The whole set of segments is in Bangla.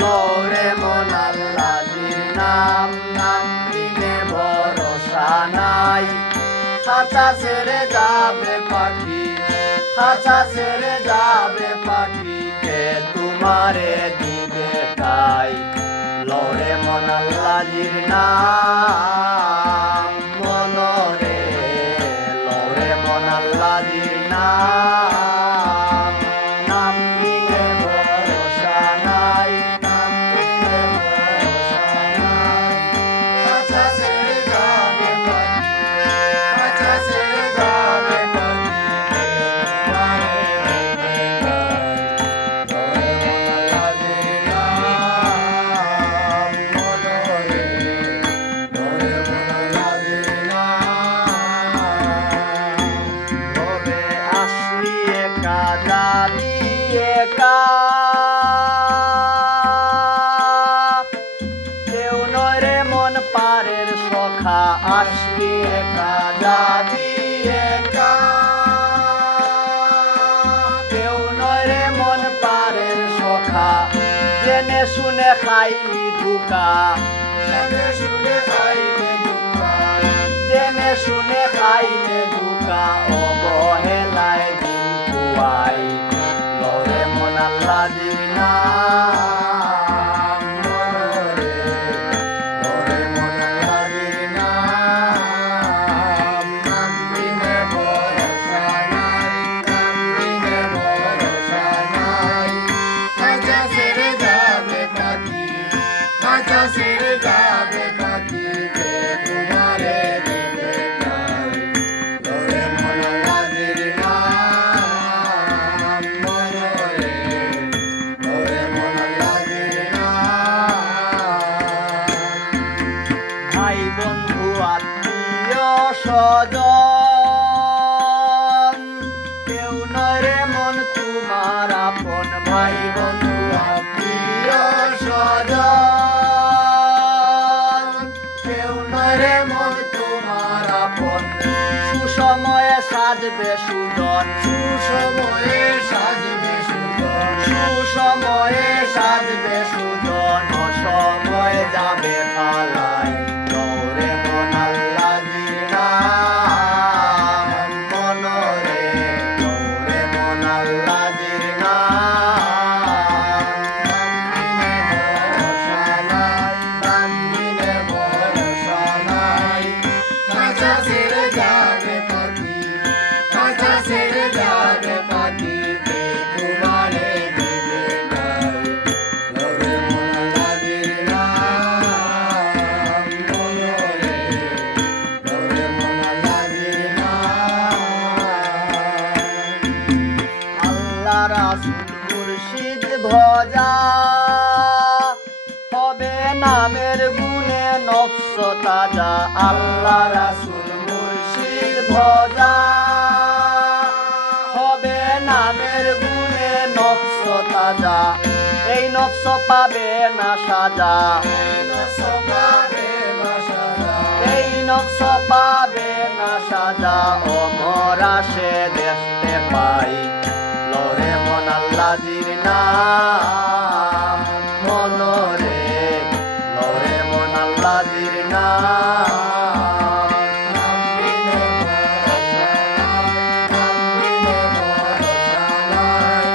লরে মন আল্লাহর নাম নাম বিনে ভরসা নাই খাঁচা ছেড়ে যাবে পাখি খাঁচা ছেড়ে যাবে পাখি কে তোমারে দিবে তাই লরে মন আল্লাহর নাম মনরে লরে মন আল্লাহর নাম নাম বিনে ভরসা নাই নাম বিনে ভরসা নাই খাঁচা ছেড়ে যাবে পাখি খাঁচা ছেড়ে যাবে পাখি কেউ নয় রে মন পারের সখা আসবি একা যাবি একা কেউ নয় রে মন পারের সখা জেনে শুনে খাইলি ধোঁকা জেনে শুনে খাইলে ধোঁকা জেনে শুনে খাইলে ধোঁকা অবহেলায় দিন কুয়াই লরে মন আল্লাহর নাম মনরে লরে মন আল্লাহর নাম নাম বিনে ভরসা নাই নাম বিনে ভরসা নাই খাঁচা ছেড়ে যাবে পাখি খাঁচা ছেড়ে যাবে পাখি কে তোমারে দিবে তাই লরে মন আল্লাহর নাম মনরে লরে মন আল্লাহর নাম ভাই বন্ধু আত্মীয় স্বজন কেউ নয় রে মন তোমার আপন ভাই বন্ধু আত্মীয় স্বজন কেউ নয় রে মন তোমার আপন সুসময়ে সাজবে সুজন সুসময়ে সাজবে সুজন সুসময়ে সাজবে সুজন অসময়ে যাবে পালাই লরে মন আল্লাহর নাম মনরে লরে মন আল্লাহর নাম নাম বিনে ভরসা নাই নাম বিনে ভরসা নাই খাঁচা ছেড়ে যাবে পাখি খাঁচা ছেড়ে যাবে পাখি কে তোমারে দিবে তাই লরে মন আল্লাহর নাম মনরে লরে মন আল্লাহর নাম আল্লাহ রাসূল মুর্শিদ ভজা হবে নামের গুণে নফস তাজা আল্লাহ রাসূল মুর্শিদ ভজা হবে নামের গুণে নফস তাজা এই নফস পাবে না সাজা এই নফস পাবে না সাজা এই নফস পাবে না সাজা অমর আসে দেখতে পাই লরে মন আল্লাহর নাম মনরে লরে মন আল্লাহর নাম নাম বিনে ভরসা নাই নাম বিনে ভরসা নাই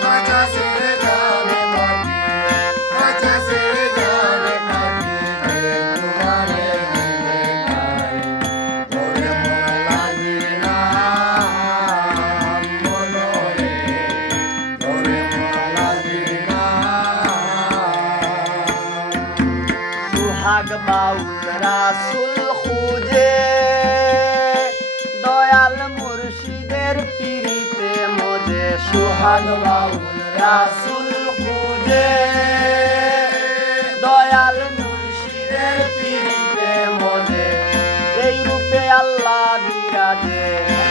খাঁচা ছেড়ে যাবে পাখি খাঁচা ছেড়ে যাবে পাখি কে তোমারে দিবে তাই লরে মন আল্লাহর নাম মনরে লরে মন আল্লাহর নাম সুহাগ বাউল রাসূল খুঁজে দয়াল মুর্শিদের পিরিতে মজে সুহাগ বাউল রাসূল খুঁজে দয়াল মুর্শিদের পিরিতে মজে এই রূপে আল্লাহ বিরাজে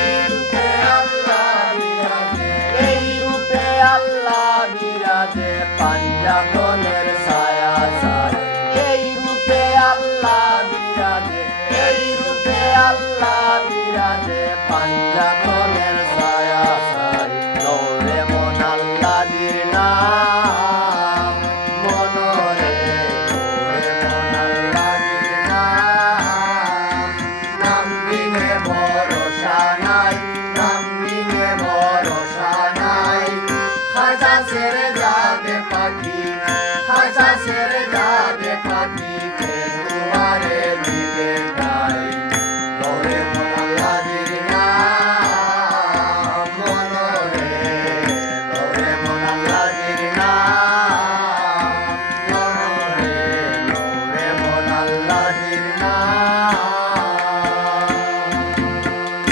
এই রূপে আল্লাহ বিরাজে এই রূপে আল্লাহ বিরাজে পাঞ্জাতনের ছায়া